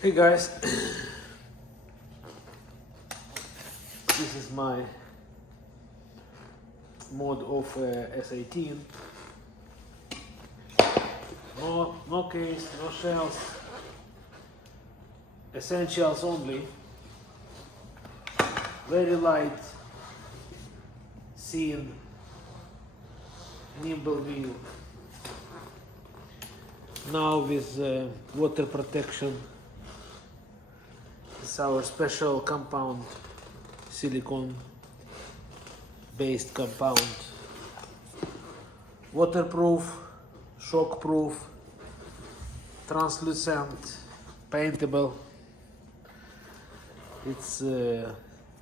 Hey guys, this is my mod of S18. No case, no shells, essentials only. Very light, thin, nimble wheel. Now with water protection. It's our special compound, silicone based compound. Waterproof, shockproof, translucent, paintable. It's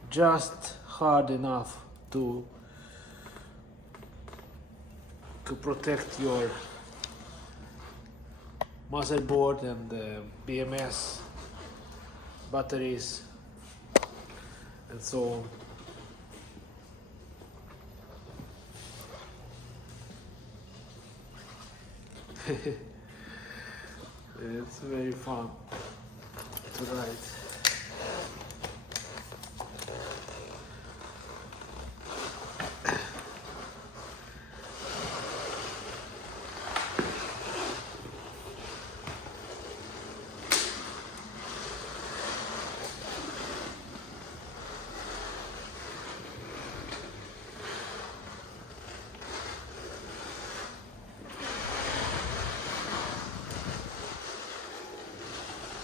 just hard enough to protect your motherboard and BMS batteries and so on. It's very fun to ride.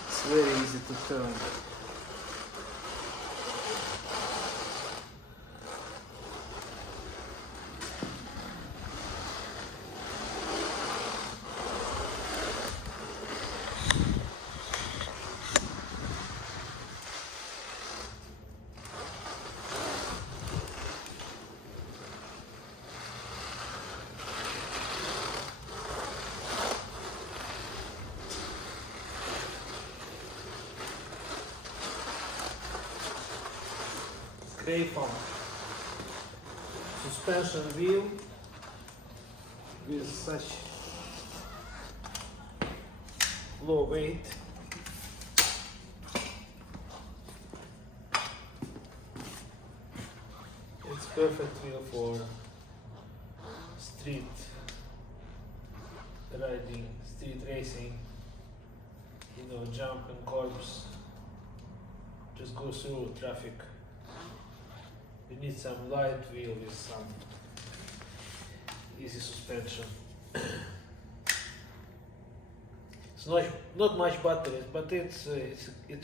It's very easy to turn. Great fun. Suspension wheel with such low weight. It's perfect wheel for street riding, street racing. You know, jump and curbs. Just go through traffic. You need some light wheel with some easy suspension. It's not much batteries, but it's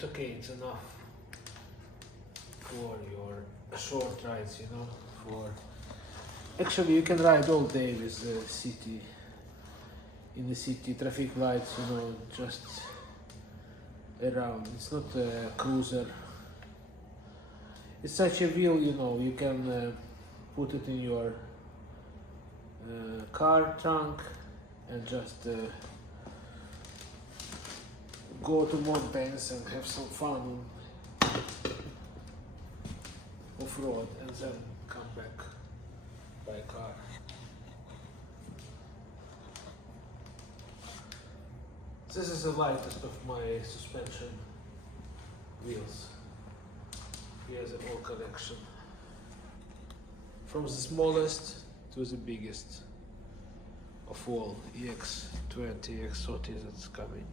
okay. It's enough for your short rides, you know. Actually, you can ride all day with the city, in the city traffic lights, you know, just around. It's not a cruiser. It's such a wheel, you know, you can put it in your car trunk and just go to mountains and have some fun off-road and then come back by car. This is the lightest of my suspension wheels. Here's the whole collection. From the smallest to the biggest of all EX20, EX30 that's coming.